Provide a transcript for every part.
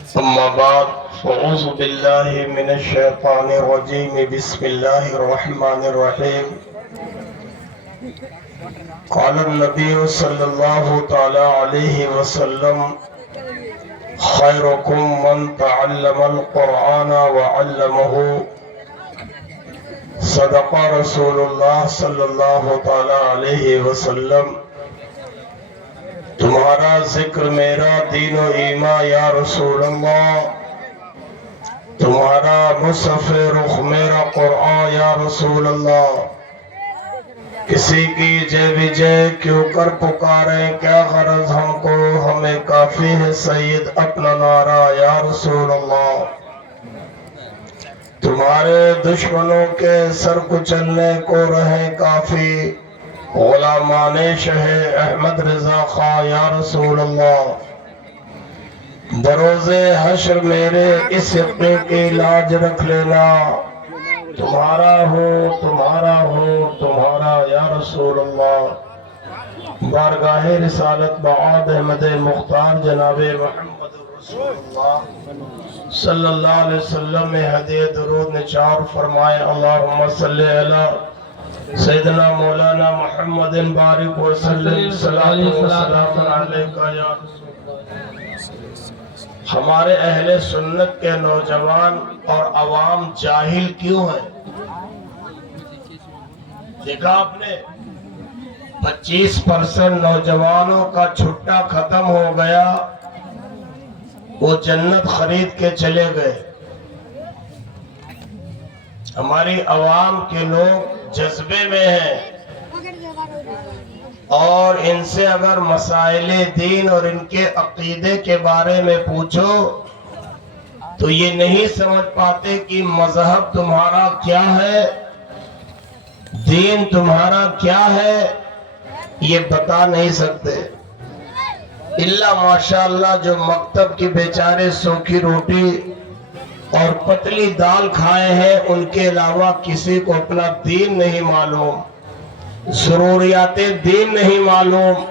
أما بعد فأعوذ بالله من الشيطان الرجيم بسم الله الرحمن الرحيم قال النبي صلى الله تعالى عليه وسلم خيركم من تعلم القرآن وعلمه صدق رسول الله صلی اللہ تعالی علیہ وسلم تمہارا ذکر میرا دین و ایمان یا رسول اللہ تمہارا مصحف رخ میرا قرآن یا رسول اللہ کسی کی جے وجے کیوں کر پکاریں کیا غرض ہم کو ہمیں کافی ہے سید اپنا نعرہ یا رسول اللہ تمہارے دشمنوں کے سر کچلنے کو رہے کافی غلامان شہ احمد رضا خان یا رسول اللہ بروز حشر میرے اس یقین کی لاج رکھ لینا تمہارا تمہارا یا رسول اللہ بارگاہ رسالت بعد احمد مختار جناب محمد رسول اللہ صلی اللہ علیہ وسلم میں ہدیہ درود نچار فرمائے اللہم صلی علی سیدنا مولانا محمد بارک وسلم صلاۃ و سلام علیکہ یا رسول اللہ۔ ہمارے اہل سنت کے نوجوان اور عوام جاہل کیوں ہیں؟ دیکھا آپ نے 25% نوجوانوں کا چھٹا ختم ہو گیا وہ جنت خرید کے چلے گئے۔ ہماری عوام کے لوگ جذبے میں ہیں اور ان سے اگر مسائل دین اور ان کے عقیدے کے بارے میں پوچھو تو یہ نہیں سمجھ پاتے کہ مذہب تمہارا کیا ہے، دین تمہارا کیا ہے، یہ بتا نہیں سکتے اللہ ماشاءاللہ جو مکتب کی بیچارے سوکھی روٹی اور پتلی دال کھائے ہیں ان کے علاوہ کسی کو اپنا دین نہیں معلوم، ضروریات دین نہیں معلوم،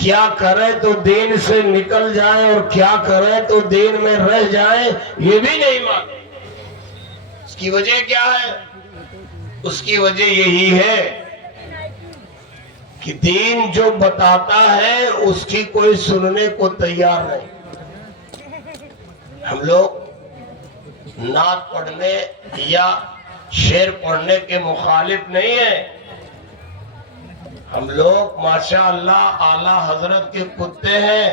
کیا کریں تو دین سے نکل جائیں اور کیا کریں تو دین میں رہ جائیں یہ بھی نہیں معلوم۔ اس کی وجہ کیا ہے؟ اس کی وجہ یہی ہے کہ دین جو بتاتا ہے اس کی کوئی سننے کو تیار نہیں۔ ہم لوگ نعت پڑھنے یا شعر پڑھنے کے مخالف نہیں ہیں، ہم لوگ ماشاءاللہ اعلیٰ حضرت کے کتے ہیں۔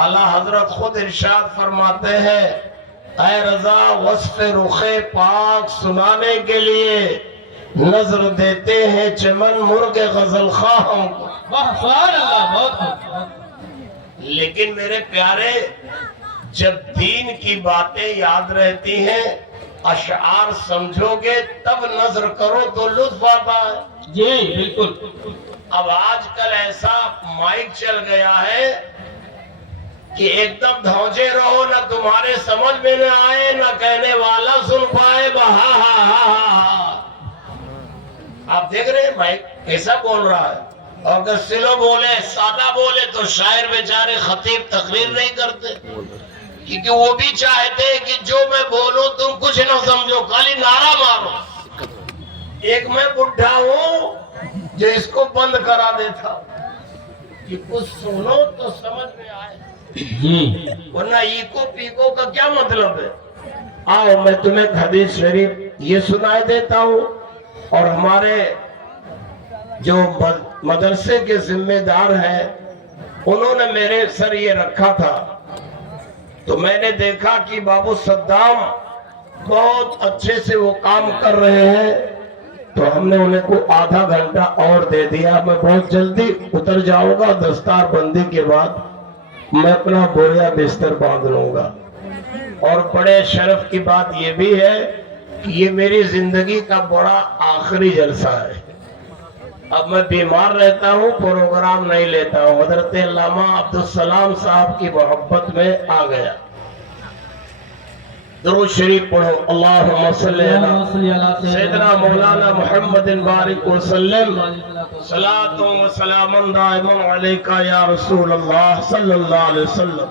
اعلیٰ حضرت خود ارشاد فرماتے ہیں اے رضا وصف رخ پاک سنانے کے لیے نظر دیتے ہیں چمن مرغ غزل خواہوں کو۔ سبحان اللہ، بہت لیکن میرے پیارے جب دین کی باتیں یاد رہتی ہیں اشعار سمجھو گے تب نظر کرو تو لطف آتا ہے۔ جی بالکل۔ اب آج کل ایسا مائک چل گیا ہے کہ ایک دم دھوجے رہو نہ تمہارے سمجھ میں نہ آئے نہ کہنے والا سن پائے بہا ہا ہا ہا۔ آپ دیکھ رہے ہیں مائک کیسا بول رہا ہے، اور اگر سلو بولے سادہ بولے تو شاعر بیچارے خطیب تقریر نہیں کرتے کیونکہ وہ بھی چاہتے ہیں کہ جو میں بولوں تم کچھ نہ سمجھو خالی نعرہ مارو۔ ایک میں بڈھا ہوں جو اس کو بند کرا دیتا کہ کچھ سنو تو سمجھ میں آئے، ورنہ ایکو پیکو کا کیا مطلب ہے؟ آؤ میں تمہیں حدیث شریف یہ سنائے دیتا ہوں، اور ہمارے جو مدرسے کے ذمہ دار ہیں انہوں نے میرے سر یہ رکھا تھا تو میں نے دیکھا کہ بابو صدام بہت اچھے سے وہ کام کر رہے ہیں تو ہم نے انہیں کو آدھا گھنٹہ اور دے دیا۔ میں بہت جلدی اتر جاؤں گا، دستار بندی کے بعد میں اپنا بوریا بستر باندھ لوں گا۔ اور بڑے شرف کی بات یہ بھی ہے کہ یہ میری زندگی کا بڑا آخری جلسہ ہے۔ اب میں بیمار رہتا ہوں، پروگرام نہیں لیتا ہوں، حضرت علامہ عبدالسلام صاحب کی محبت میں آ گیا۔ درود شریف پڑھو اللہم صلی علی سیدنا مولانا محمد بارک وسلم صلاۃ و سلام دائما علیکہ یا رسول اللہ صلی اللہ علیہ وسلم۔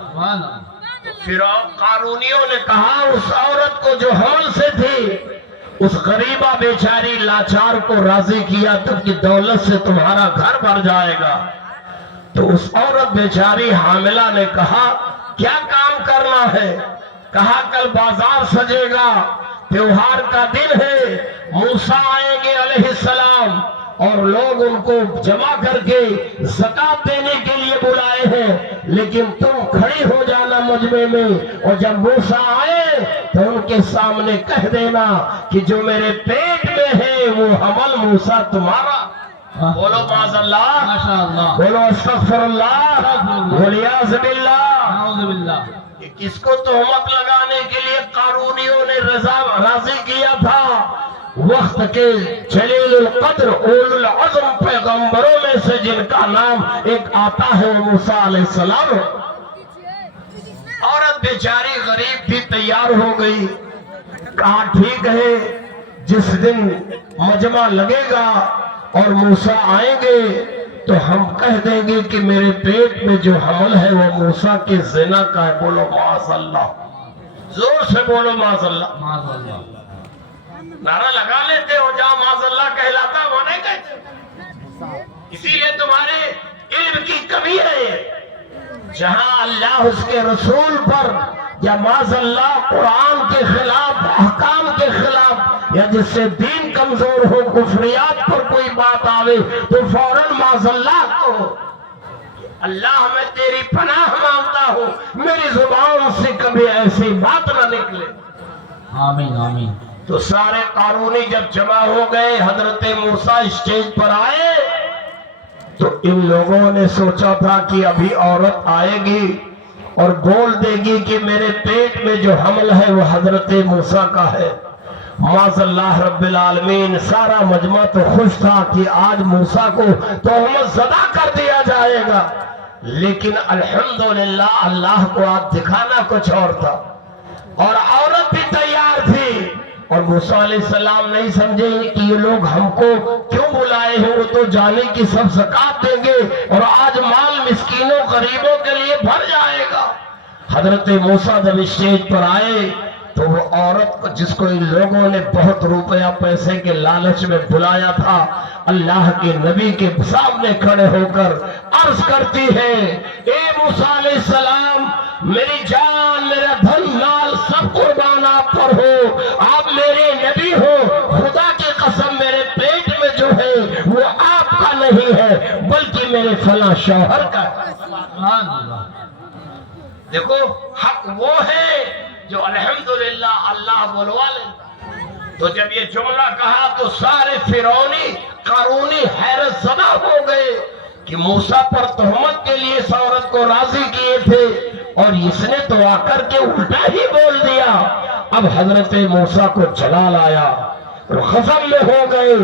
سبحان اللہ. فرعون قارونیوں نے کہا اس عورت کو جو حمل سے تھی اس غریبہ بیچاری لاچار کو راضی کیا تب کہ دولت سے تمہارا گھر بھر جائے گا. تو اس عورت بیچاری حاملہ نے کہا کیا کام کرنا ہے؟ کہا کل بازار سجے گا، تیوہار کا دن ہے، موسیٰ آئیں گے علیہ السلام اور لوگ ان کو جمع کر کے زکات دینے کے لیے بلائے ہیں، لیکن تم کھڑی ہو جانا مجمع میں اور جب موسیٰ آئے تو ان کے سامنے کہہ دینا کہ جو میرے پیٹ میں ہے وہ حمل موسیٰ تمہارا. بولو معاذ اللہ، ماشاء اللہ. بولو استغفر اللہ، ولیعوذ باللہ. اعوذ باللہ. کس کو تہمت لگانے کے لیے قارونیوں نے راضی کیا تھا؟ وقت کے جلیل القدر اول العظم پیغمبروں میں سے جن کا نام ایک آتا ہے موسیٰ علیہ السلام. عورت بیچاری غریب بھی تیار ہو گئی. کہا ٹھیک ہے، جس دن مجمع لگے گا اور موسیٰ آئیں گے تو ہم کہہ دیں گے کہ میرے پیٹ میں جو حمل ہے وہ موسیٰ کے زنا کا ہے. بولو معاذ اللہ، زور سے بولو معاذ اللہ. معاذ اللہ. نعرہ لگا لیتے ہو، جہاں معاذ اللہ کہلاتا وہ نہیں کہتے. اسی لیے تمہارے علم کی کمی ہے. جہاں اللہ اس کے رسول پر یا معاذ اللہ قرآن کے خلاف، احکام کے خلاف، یا جس سے دین کمزور ہو، کفریات پر کوئی بات آوے تو فوراً معاذ اللہ کو اللہ میں تیری پناہ مانگتا ہوں میری زبان سے کبھی ایسی بات نہ نکلے. آمین آمین. تو سارے قارونی جب جمع ہو گئے، حضرت موسیٰ اسٹیج پر آئے تو ان لوگوں نے سوچا تھا کہ ابھی عورت آئے گی اور بول دے گی کہ میرے پیٹ میں جو حمل ہے وہ حضرت موسیٰ کا ہے. معاذ اللہ رب العالمین. سارا مجمع تو خوش تھا کہ آج موسیٰ کو تہمت زدہ کر دیا جائے گا، لیکن الحمدللہ اللہ کو آج دکھانا کچھ اور تھا اور عورت بھی تیار تھی. اور موسیٰ علیہ السلام نہیں سمجھے کہ یہ لوگ ہم کو کیوں بلائے ہیں، وہ تو جانے کی سب زکات دیں گے اور آج مال مسکینوں غریبوں کے لیے بھر جائے گا. حضرت موسیٰ جب اسٹیج پر آئے تو وہ عورت کو جس کو ان لوگوں نے بہت روپیہ پیسے کے لالچ میں بلایا تھا، اللہ کے نبی کے سامنے کھڑے ہو کر عرض کرتی ہے اے موسیٰ علیہ السلام، میری جان، میرا دھن مال سب قربان آپ پر ہو، آپ میرے نبی ہو، خدا کی قسم میرے پیٹ میں جو ہے وہ آپ کا نہیں ہے بلکہ میرے فلاں شوہر کا ہے. سبحان اللہ. دیکھو حق وہ ہے جو الحمدللہ اللہ بلوا لیتا. تو جب یہ جملہ کہا تو سارے فرعونی قارونی حیرت زدہ ہو گئے کہ موسیٰ پر تہمت کے لیے اس عورت کو راضی کیے تھے اور اس نے تو آ کر کے الٹا ہی بول دیا. اب حضرت موسیٰ کو جلال آیا اور غضب میں ہو گئے.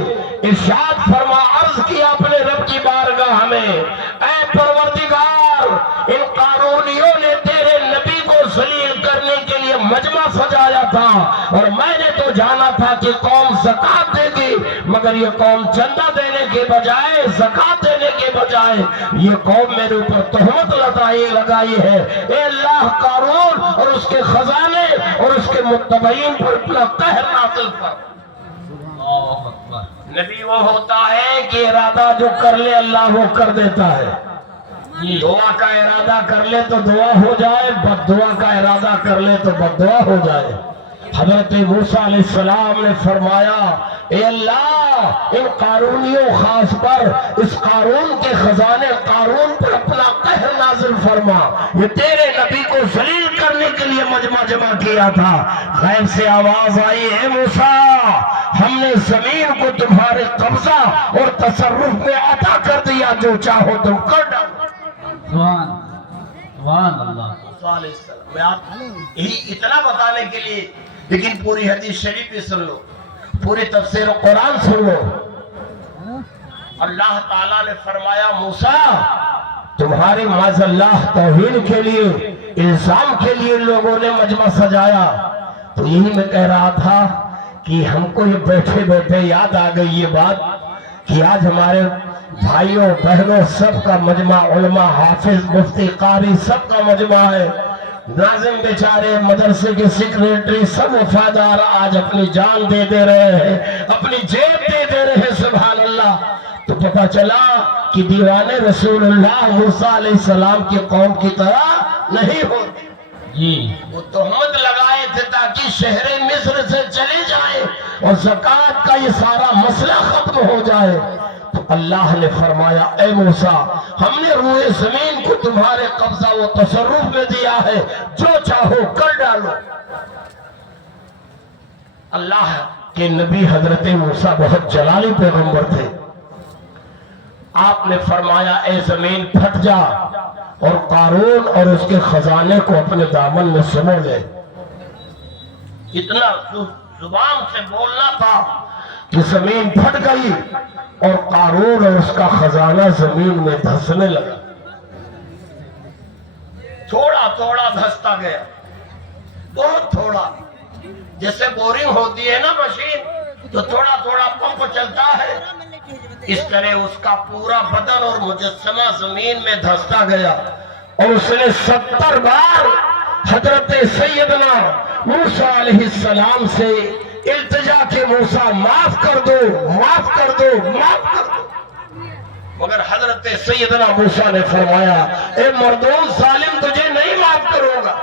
ارشاد فرما، عرض کیا اپنے رب کی بارگاہ میں، اے پروردگار، ان قارونیوں نے تیرے نبی کو ذلیل کرنے کے لیے مجمع سجایا تھا اور میں نے تو جانا تھا کہ قوم زکات دے گی، مگر یہ قوم چندہ دینے کے بجائے، زکات دینے کے بجائے یہ قوم میرے اوپر تہمت لگائی ہے. اے اللہ، قارون اور اس کے خزانے اور اس کے متبعین پر اپنا قہر نازل کر. اللہ اکبر. نبی وہ ہوتا ہے کہ ارادہ جو کر لے اللہ وہ کر دیتا ہے. دعا کا ارادہ کر لے تو دعا ہو جائے، بد دعا کا ارادہ کر لے تو بد دعا ہو جائے. حضرت موسیٰ علیہ السلام نے فرمایا اے اللہ، ان قارونیوں خاص پر اس قارون کے خزانے قارون پر اپنا قہر نازل فرما. یہ تیرے نبی کو ذلیل کرنے کے لیے مجمع جمع کیا تھا. غیب سے آواز آئی، اے موسیٰ، ہم نے زمین کو تمہارے قبضہ اور تصرف میں عطا کر دیا، جو چاہو تم کر ڈالو. سبحان اللہ. میں آپ یہی اتنا بتانے کے لیے، لیکن پوری حدیث شریف بھی سن لو، پوری تفسیر قرآن سن لو. اللہ تعالیٰ نے فرمایا موسیٰ، تمہاری معاذ اللہ توہین کے لیے، الزام کے لیے لوگوں نے مجمع سجایا. تو یہی میں کہہ رہا تھا کہ ہم کو یہ بیٹھے بیٹھے یاد آ گئی یہ بات کہ آج ہمارے بھائیوں بہنوں سب کا مجمع، علماء حافظ مفتی قاری سب کا مجمع ہے، ناظم بیچارے مدرسے کے سیکریٹری سب وفادار آج اپنی جان دے رہے ہیں، اپنی جیب دے رہے ہیں، سبحان اللہ۔ تو پتہ چلا کہ دیوانے رسول اللہ موسیٰ علیہ السلام کی قوم کی طرح نہیں ہوتے۔ جی وہ تہمت لگائے تھے تاکہ شہر مصر سے چلے جائیں اور زکوٰۃ کا یہ سارا مسئلہ ختم ہو جائے۔ تو اللہ نے فرمایا اے موسیٰ ہم نے روئے زمین کو تمہارے قبضہ و تصرف میں دیا ہے، جو چاہو کر ڈالو۔ اللہ کے نبی حضرت موسیٰ بہت جلالی پیغمبر تھے۔ آپ نے فرمایا اے زمین پھٹ جا اور قارون اور اس کے خزانے کو اپنے دامن میں سمو لے۔ اتنا زبان سے بولنا تھا کہ زمین پھٹ گئی اور قارون اور اس کا خزانہ زمین میں دھسنے لگا، تھوڑا تھوڑا دھستا گیا، بہت تھوڑا، جیسے بورنگ ہوتی ہے نا مشین تو تھوڑا تھوڑا پمپ چلتا ہے، اس طرح اس کا پورا بدن اور مجسمہ زمین میں دھستا گیا، اور اس نے 70 بار حضرت سیدنا موسیٰ علیہ السلام سے التجا کہ موسیٰ معاف کر دو، معاف کر دو، معاف کر دو، مگر حضرت سیدنا موسیٰ نے فرمایا اے مردود ظالم تجھے نہیں معاف کروں گا۔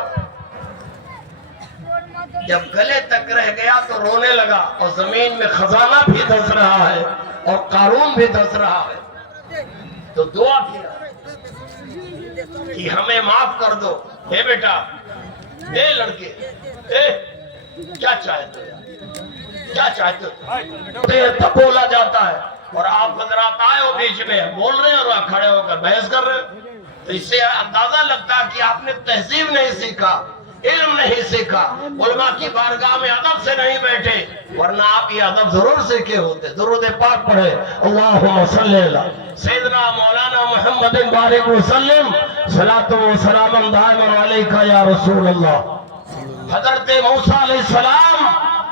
جب گلے تک رہ گیا تو رونے لگا، اور زمین میں خزانہ بھی دھس رہا ہے اور قارون بھی دھس رہا ہے، تو دعا کیا کہ ہمیں معاف کر دو۔ اے بیٹا، اے لڑکے، اے کیا چاہتے ہو، کیا چاہتے ہو، تب بولا جاتا ہے، اور آپ حضرات آئے ہو بیچ میں بول رہے ہیں اور کھڑے ہو کر بحث کر رہے ہیں، تو اس سے اندازہ لگتا ہے کہ آپ نے تہذیب نہیں سیکھا، علم نہیں سیکھا، علماء کی بارگاہ میں ادب سے نہیں بیٹھے، ورنہ آپ یہ ادب ضرور سیکھے ہوتے۔ درود پاک پڑھے، اللہم صلی اللہ سیدنا مولانا محمد بارک وسلم، صلاۃ و سلام دائما علیکہ یا رسول اللہ۔ حضرت موسیٰ علیہ السلام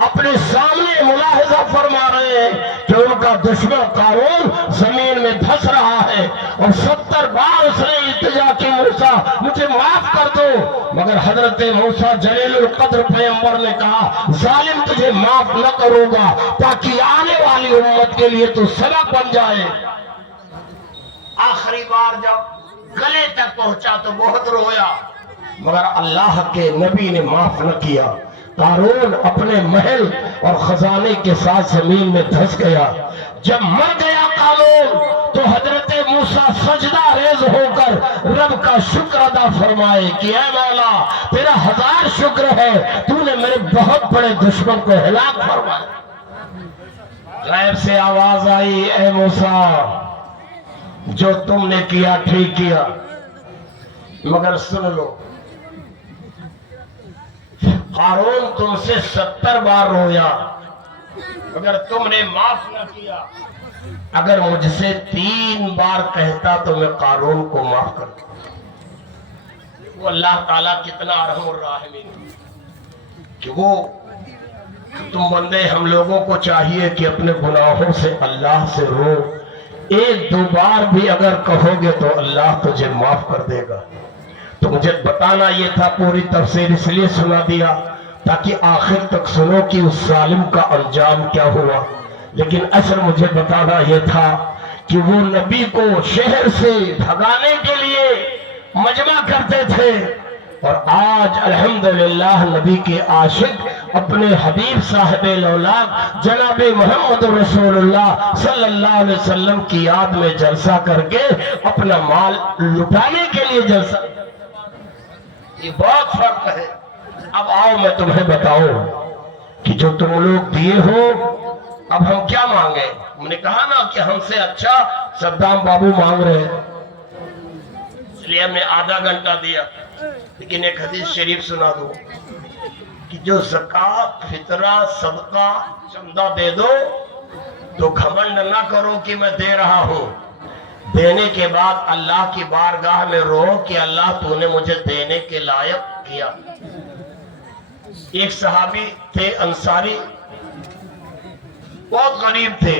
اپنے سامنے ملاحظہ فرما رہے ہیں کہ ان کا دشمن قارون زمین میں دھس رہا ہے، اور 70 بار اس نے التجا کی موسیٰ مجھے معاف کر دو، مگر حضرت موسیٰ جلیل القدر پیغمبر نے کہا ظالم تجھے معاف نہ کروں گا تاکہ آنے والی امت کے لیے تو سبق بن جائے۔ آخری بار جب گلے تک پہنچا تو بہت رویا، مگر اللہ کے نبی نے معاف نہ کیا۔ قارون اپنے محل اور خزانے کے ساتھ زمین میں دھس گیا۔ جب مر گیا قارون تو حضرت موسیٰ سجدہ ریز ہو کر رب کا شکر ادا فرمائے کہ اے مولا تیرا 1000 شکر ہے، تو نے میرے بہت بڑے دشمن کو ہلاک فرمایا۔ غیب سے آواز آئی اے موسیٰ جو تم نے کیا ٹھیک کیا، مگر سن لو قارون تم سے 70 بار رویا مگر تم نے معاف نہ کیا، اگر مجھ سے 3 بار کہتا تو میں قارون کو معاف کرتا۔ وہ اللہ تعالیٰ کتنا ارحم الراحمین کہ وہ تم بندے ہم لوگوں کو چاہیے کہ اپنے گناہوں سے اللہ سے رو، 1-2 بار بھی اگر کہو گے تو اللہ تجھے معاف کر دے گا۔ تو مجھے بتانا یہ تھا، پوری تفسیر اس لیے سنا دیا تاکہ آخر تک سنو کہ اس ظالم کا انجام کیا ہوا، لیکن اصل مجھے بتانا یہ تھا کہ وہ نبی کو شہر سے بھگانے کے لیے مجمع کرتے تھے، اور آج الحمدللہ نبی کے عاشق اپنے حبیب صاحب الاولاق جناب محمد رسول اللہ صلی اللہ علیہ وسلم کی یاد میں جلسہ کر کے اپنا مال لٹانے کے لیے جلسہ، یہ بہت فرق ہے۔ اب آؤ میں تمہیں بتاؤں کہ جو تم لوگ دیے ہو اب ہم کیا مانگیں۔ ہم نے کہا نا کہ ہم سے اچھا صدام بابو مانگ رہے ہیں، اس لیے ہم نے آدھا گھنٹہ دیا، لیکن ایک حدیث شریف سنا دو کہ جو زکوٰۃ فطرہ صدقہ چندہ دے دو تو گھمنڈ نہ کرو کہ میں دے رہا ہوں، دینے کے بعد اللہ کی بارگاہ میں رو کہ اللہ تو نے مجھے دینے کے لائق کیا۔ ایک صحابی تھے انصاری، بہت غریب تھے،